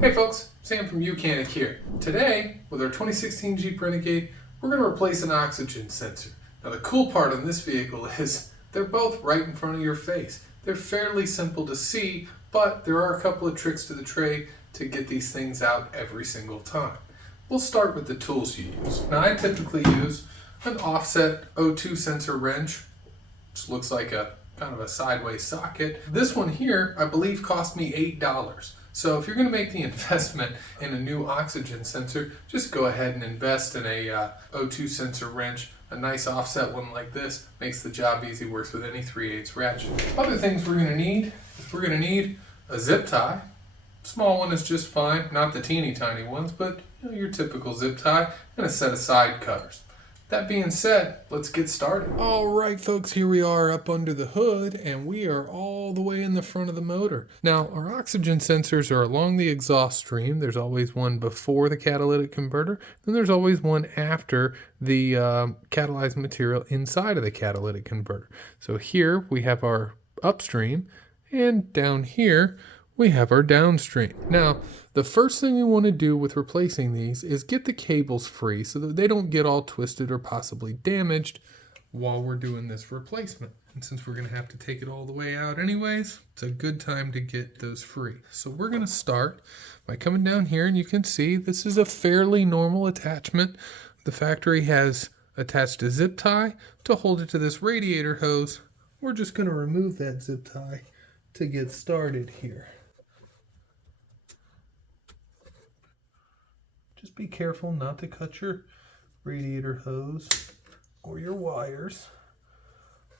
Hey folks, Sam from UCAN-II here. Today, with our 2016 Jeep Renegade, we're going to replace an oxygen sensor. Now the cool part on this vehicle is they're both right in front of your face. They're fairly simple to see, but there are a couple of tricks to the trade to get these things out every single time. We'll start with the tools you use. Now I typically use an offset O2 sensor wrench, which looks like a kind of a sideways socket. This one here, I believe, cost me $8. So if you're going to make the investment in a new oxygen sensor, just go ahead and invest in a O2 sensor wrench. A nice offset one like this makes the job easy, works with any 3/8 ratchet. Other things we're going to need is we're going to need a zip tie. Small one is just fine, not the teeny tiny ones, but your typical zip tie, and a set of side cutters. That being said, let's get started. All right, folks, here we are up under the hood, and we are all the way in the front of the motor. Now, our oxygen sensors are along the exhaust stream. There's always one before the catalytic converter, then there's always one after the catalyzed material inside of the catalytic converter. So here we have our upstream, and down here we have our downstream. Now, the first thing we want to do with replacing these is get the cables free so that they don't get all twisted or possibly damaged while we're doing this replacement. And since we're going to have to take it all the way out anyways, it's a good time to get those free. So we're going to start by coming down here, and you can see this is a fairly normal attachment. The factory has attached a zip tie to hold it to this radiator hose. We're just going to remove that zip tie to get started here. Just be careful not to cut your radiator hose or your wires.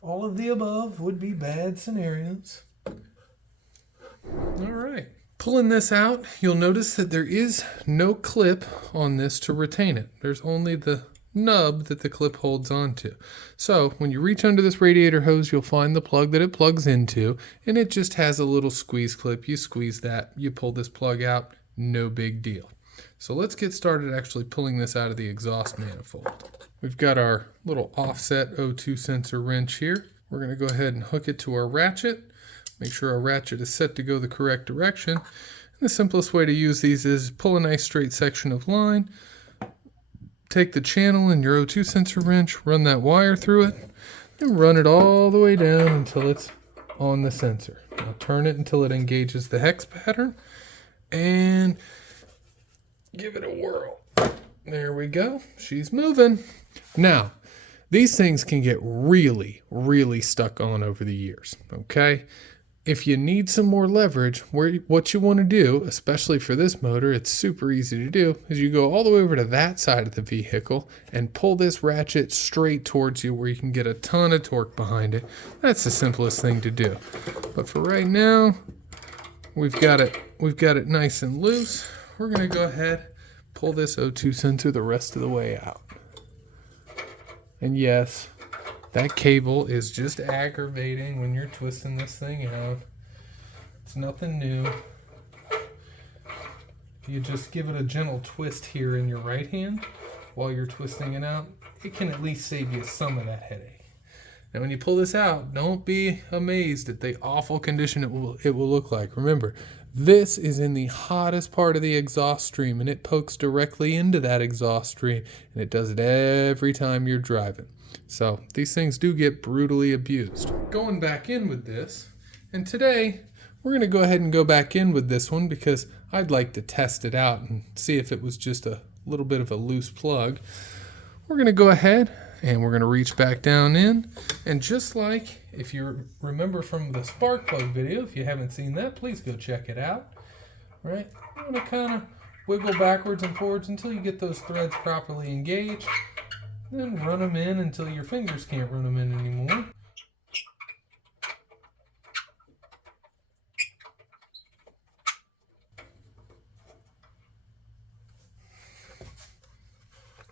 All of the above would be bad scenarios. All right. Pulling this out, you'll notice that there is no clip on this to retain it. There's only the nub that the clip holds onto. So when you reach under this radiator hose, you'll find the plug that it plugs into, and it just has a little squeeze clip. You squeeze that, you pull this plug out, no big deal. So let's get started actually pulling this out of the exhaust manifold. We've got our little offset O2 sensor wrench here. We're going to go ahead and hook it to our ratchet. Make sure our ratchet is set to go the correct direction. And the simplest way to use these is pull a nice straight section of line, take the channel in your O2 sensor wrench, run that wire through it, and run it all the way down until it's on the sensor. Now turn it until it engages the hex pattern, and give it a whirl. There we go. She's moving. Now, these things can get really, really stuck on over the years, okay? If you need some more leverage, what you want to do, especially for this motor, it's super easy to do, is you go all the way over to that side of the vehicle and pull this ratchet straight towards you where you can get a ton of torque behind it. That's the simplest thing to do. But for right now, we've got it nice and loose. We're going to go ahead, pull this O2 sensor the rest of the way out. And yes, that cable is just aggravating when you're twisting this thing out. It's nothing new. If you just give it a gentle twist here in your right hand while you're twisting it out, it can at least save you some of that headache. Now when you pull this out, don't be amazed at the awful condition it will look like. Remember, this is in the hottest part of the exhaust stream, and it pokes directly into that exhaust stream, and it does it every time you're driving. So these things do get brutally abused. Going back in with this, and today we're going to go ahead and go back in with this one because I'd like to test it out and see if it was just a little bit of a loose plug. We're going to go ahead and we're going to reach back down in, and just like if you remember from the spark plug video, if you haven't seen that, please go check it out. All right, you're going to kind of wiggle backwards and forwards until you get those threads properly engaged, then run them in until your fingers can't run them in anymore.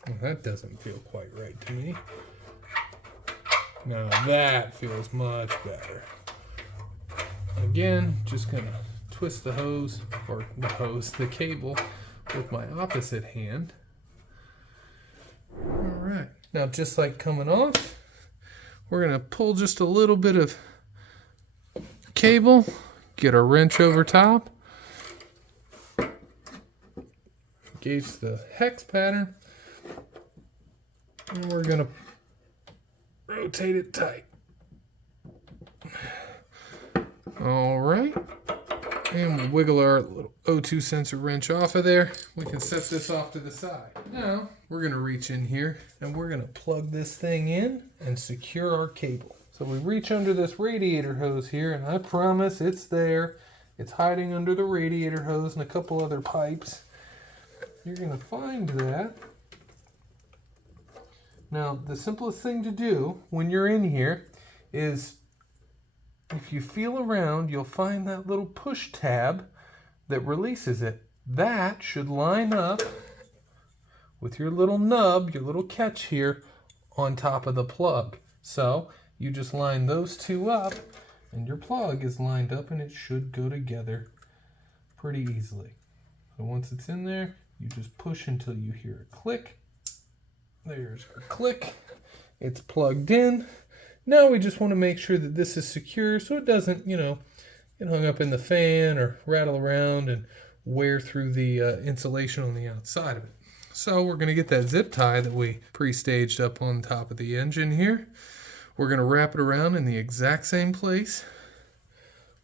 Well, that doesn't feel quite right to me. Now that feels much better. Again, just gonna twist the the cable with my opposite hand. All right, now just like coming off, we're gonna pull just a little bit of cable, get our wrench over top, gauge the hex pattern, and we're going to rotate it tight. All right, and we'll wiggle our little O2 sensor wrench off of there. We can set this off to the side. Now we're going to reach in here and we're going to plug this thing in and secure our cable. So we reach under this radiator hose here, and I promise it's there. It's hiding under the radiator hose and a couple other pipes. You're going to find that. Now, the simplest thing to do when you're in here is, if you feel around, you'll find that little push tab that releases it. That should line up with your little nub, your little catch here on top of the plug. So you just line those two up and your plug is lined up and it should go together pretty easily. So once it's in there, you just push until you hear a click. There's our click. It's plugged in. Now we just want to make sure that this is secure so it doesn't, get hung up in the fan or rattle around and wear through the insulation on the outside of it. So we're going to get that zip tie that we pre-staged up on top of the engine here. We're going to wrap it around in the exact same place.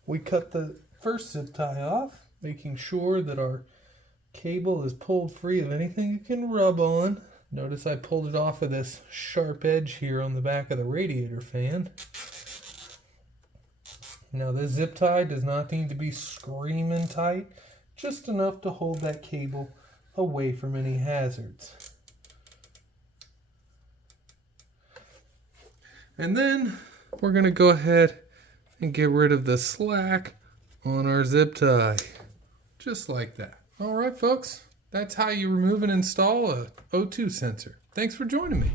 We cut the first zip tie off, making sure that our cable is pulled free of anything it can rub on. Notice I pulled it off of this sharp edge here on the back of the radiator fan. Now this zip tie does not need to be screaming tight, just enough to hold that cable away from any hazards. And then we're going to go ahead and get rid of the slack on our zip tie, just like that. All right, folks. That's how you remove and install a O2 sensor. Thanks for joining me.